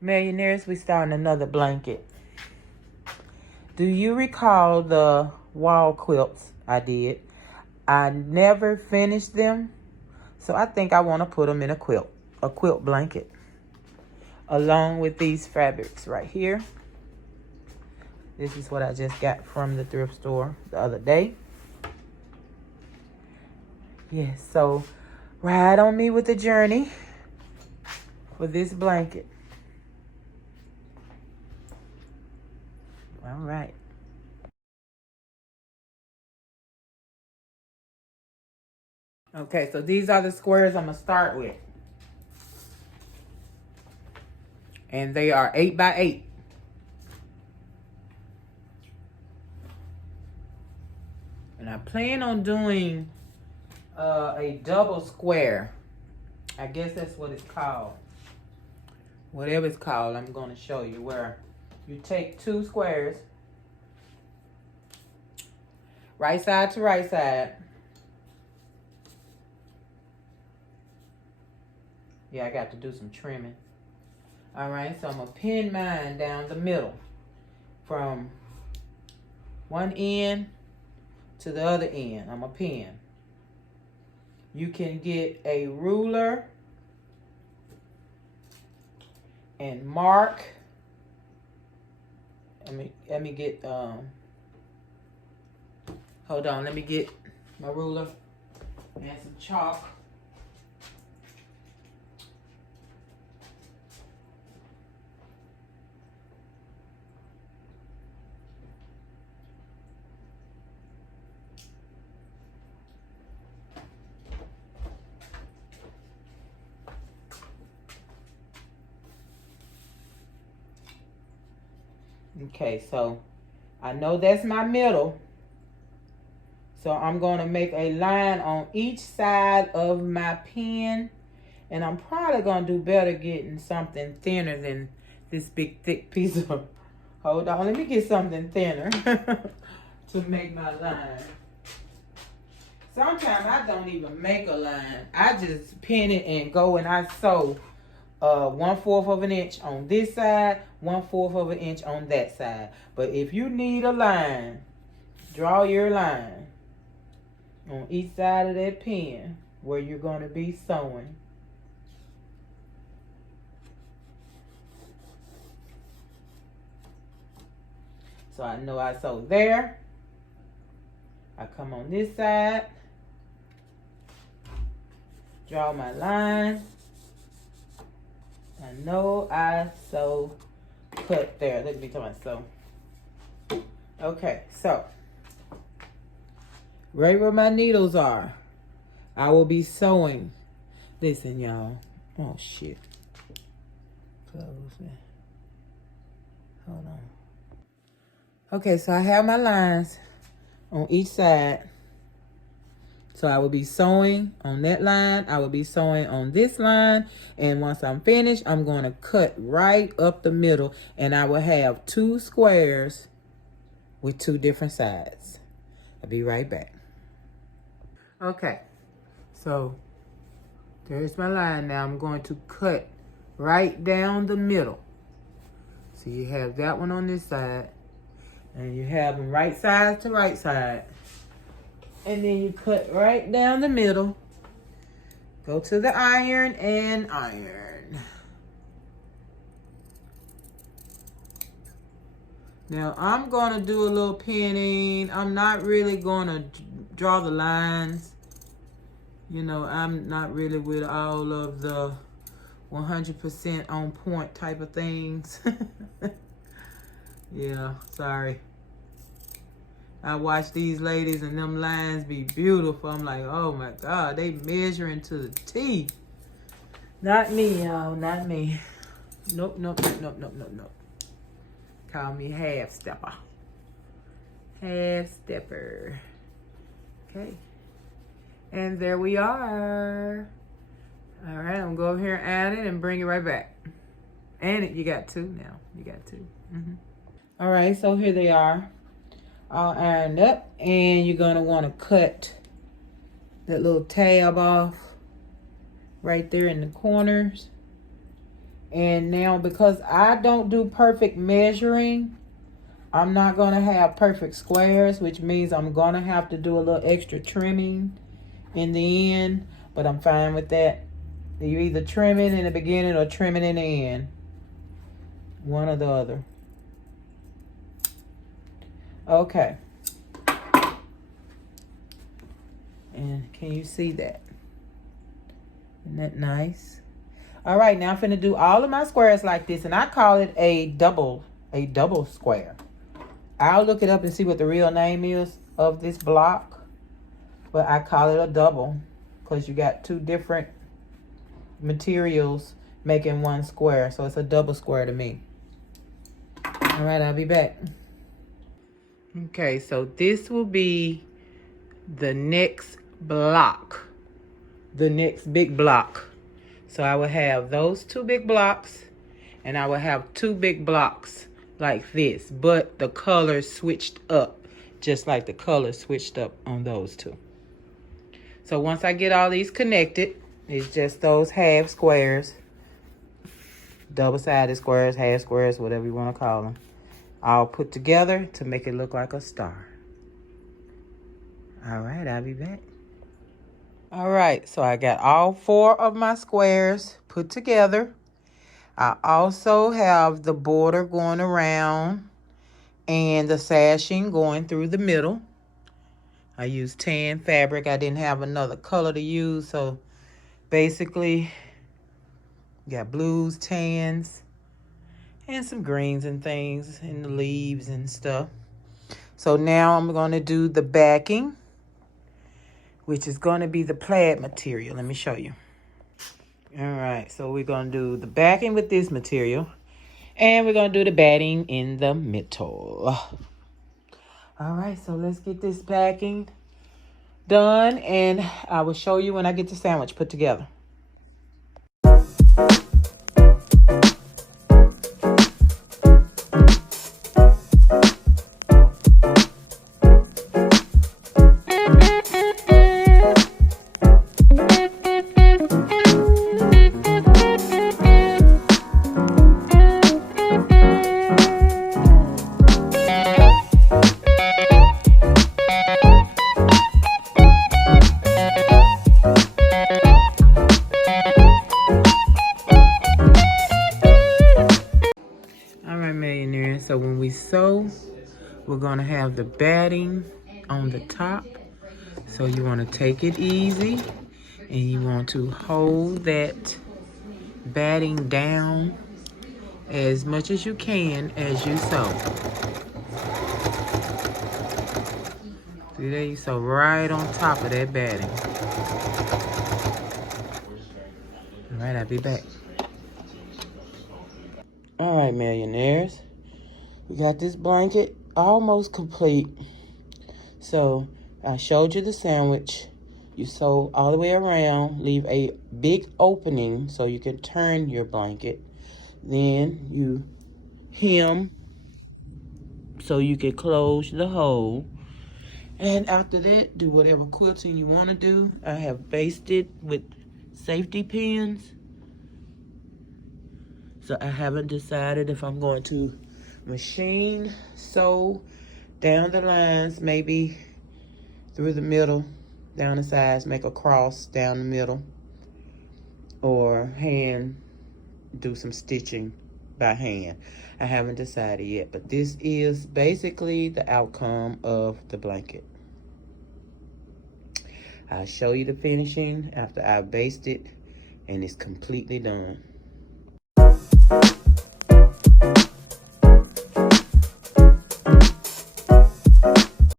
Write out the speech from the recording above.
Millionaires, we starting another blanket. Do you recall the wall quilts I did? I never finished them, so I think I want to put them in a quilt blanket, along with these fabrics right here. This is what I just got from the thrift store the other day. Yes, so ride on me with the journey for this blanket. All right. Okay, so these are the squares I'm going to start with. And they are 8 by 8. And I plan on doing a double square. I guess that's what it's called. Whatever it's called, I'm going to show you, where you take 2 squares, right side to right side. Yeah, I got to do some trimming. All right, so I'm going to pin mine down the middle from one end to the other end. I'm going to pin. You can get a ruler and mark. Let me get hold on, let me get my ruler and some chalk. Okay, so I know that's my middle. So I'm going to make a line on each side of my pen. And I'm probably going to do better getting something thinner than this big thick piece of... Hold on, let me get something thinner to make my line. Sometimes I don't even make a line. I just pin it and go and I sew 1/4 of an inch on this side, 1/4 of an inch on that side. But if you need a line, draw your line on each side of that pen where you're going to be sewing. So I know I sew there. I come on this side, draw my line. I know I sew cut there. Let me tell myself. Okay, so right where my needles are, I will be sewing. Listen, y'all. Oh shit. Close it. Hold on. Okay, so I have my lines on each side. So I will be sewing on that line. I will be sewing on this line. And once I'm finished, I'm going to cut right up the middle. And I will have 2 squares with 2 different sides. I'll be right back. Okay, so there's my line. Now I'm going to cut right down the middle. So you have that one on this side. And you have them right side to right side. And then you cut right down the middle. Go to the iron and iron. Now I'm going to do a little pinning. I'm not really going to draw the lines. You know, I'm not really with all of the 100% on point type of things. Yeah, sorry. I watch these ladies and them lines be beautiful. I'm like, oh my God, they measuring to the T. Not me, y'all, not me. Nope, nope, nope, nope, nope, nope, nope. Call me half stepper. Half stepper. Okay. And there we are. All right, I'm gonna go over here and add it and bring it right back. And you got 2 now. You got 2. All right, so here they are. All ironed up, and you're gonna want to cut that little tab off right there in the corners. And now, because I don't do perfect measuring, I'm not going to have perfect squares, which means I'm going to have to do a little extra trimming in the end, but I'm fine with that. You either trim it in the beginning or trim it in the end. One or the other. Okay. And can you see that? Isn't that nice? All right, now I'm finna do all of my squares like this, and I call it a double square. I'll look it up and see what the real name is of this block, but I call it a double because you got two different materials making one square, so it's a double square to me. All right, I'll be back. Okay, so this will be the next block, the next big block. So I will have those two big blocks, and I will have two big blocks like this, but the color switched up, just like the color switched up on those two. So once I get all these connected, it's just those half squares, double-sided squares, half squares, whatever you want to call them, all put together to make it look like a star. All right, I'll be back. All right, so I got all 4 of my squares put together. I also have the border going around and the sashing going through the middle. I used tan fabric. I didn't have another color to use, so basically got blues, tans, and some greens and things in the leaves and stuff. So now I'm going to do the backing, which is going to be the plaid material. Let me show you. All right, so we're going to do the backing with this material, and we're going to do the batting in the middle. All right, so let's get this backing done, and I will show you when I get the sandwich put together. So when we sew, we're going to have the batting on the top. So you want to take it easy, and you want to hold that batting down as much as you can as you sew. See there, you sew right on top of that batting. All right, I'll be back. All right, millionaires. We got this blanket almost complete. So I showed you the sandwich. You sew all the way around, leave a big opening so you can turn your blanket. Then you hem so you can close the hole. And after that, do whatever quilting you want to do. I have basted with safety pins. So I haven't decided if I'm going to machine sew down the lines, maybe through the middle, down the sides, make a cross down the middle, or hand do some stitching by hand. I haven't decided yet, but this is basically the outcome of the blanket. I'll show you the finishing after I've basted and it's completely done.